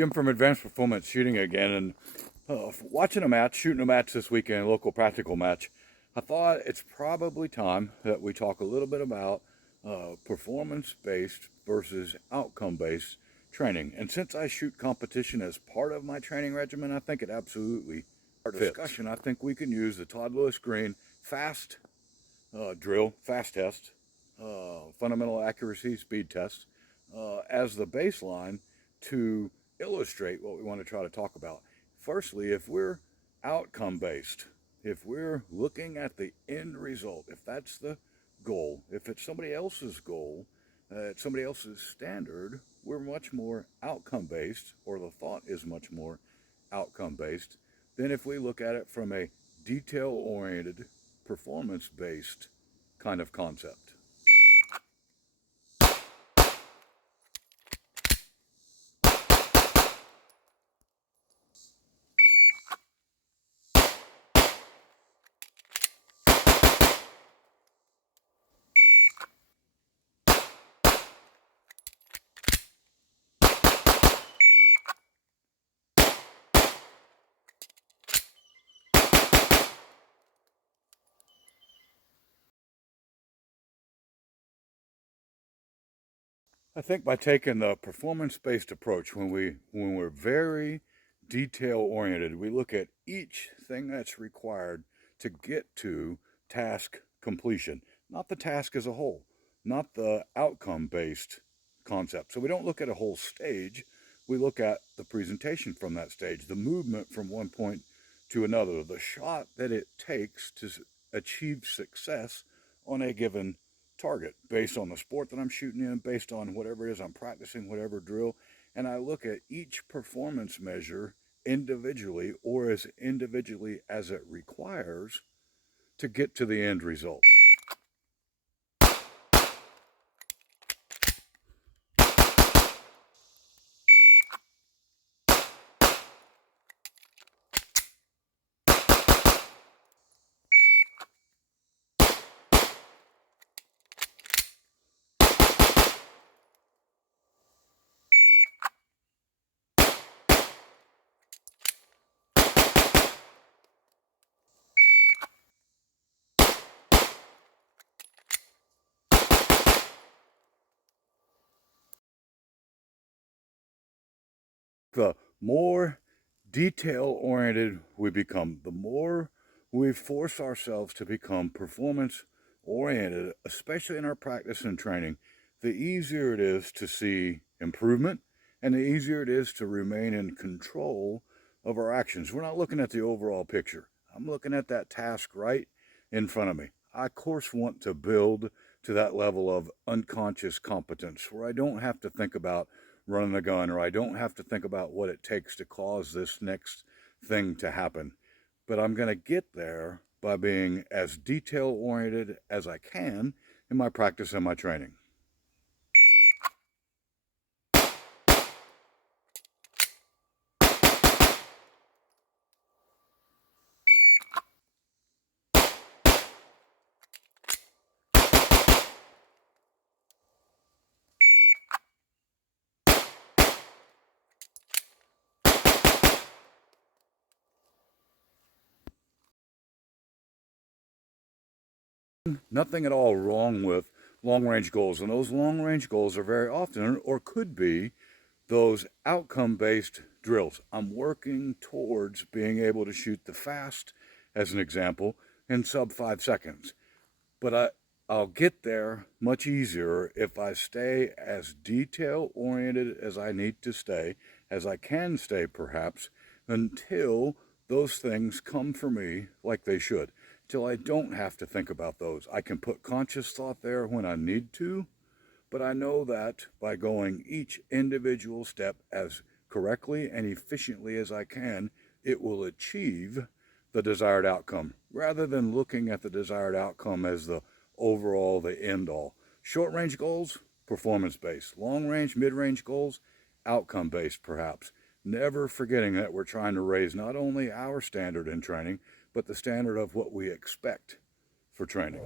Jim from Advanced Performance Shooting again, and watching a match, shooting a match this weekend, a local practical match. I thought it's probably time that we talk a little bit about performance-based versus outcome-based training. And since I shoot competition as part of my training regimen, I think it absolutely fits. Our discussion, I think we can use the Todd Lewis Green fast drill, fast test, fundamental accuracy speed test as the baseline to illustrate what we want to try to talk about. Firstly, if we're outcome based, if we're looking at the end result, if that's the goal, if it's somebody else's goal, it's somebody else's standard, we're much more outcome based, or the thought is much more outcome based than if we look at it from a detail oriented, performance based kind of concept. I think by taking the performance-based approach, when we're very detail-oriented, we look at each thing that's required to get to task completion, not the task as a whole, not the outcome-based concept. So we don't look at a whole stage, we look at the presentation from that stage, the movement from one point to another, the shot that it takes to achieve success on a given target based on the sport that I'm shooting in, based on whatever it is I'm practicing, whatever drill. And I look at each performance measure individually, or as individually as it requires to get to the end result. The more detail-oriented we become, the more we force ourselves to become performance-oriented, especially in our practice and training, the easier it is to see improvement and the easier it is to remain in control of our actions. We're not looking at the overall picture. I'm looking at that task right in front of me. I, of course, want to build to that level of unconscious competence where I don't have to think about running a gun, or I don't have to think about what it takes to cause this next thing to happen. But I'm going to get there by being as detail-oriented as I can in my practice and my training. Nothing at all wrong with long-range goals, and those long-range goals are very often, or could be, those outcome-based drills. I'm working towards being able to shoot the fast, as an example, in sub 5 seconds. But I'll get there much easier if I stay as detail-oriented as I need to stay, as I can stay perhaps, until those things come for me like they should, till I don't have to think about those. I can put conscious thought there when I need to, but I know that by going each individual step as correctly and efficiently as I can, it will achieve the desired outcome, rather than looking at the desired outcome as the overall, the end all. Short range goals, performance based. Long range, mid range goals, outcome based perhaps. Never forgetting that we're trying to raise not only our standard in training, but the standard of what we expect for training.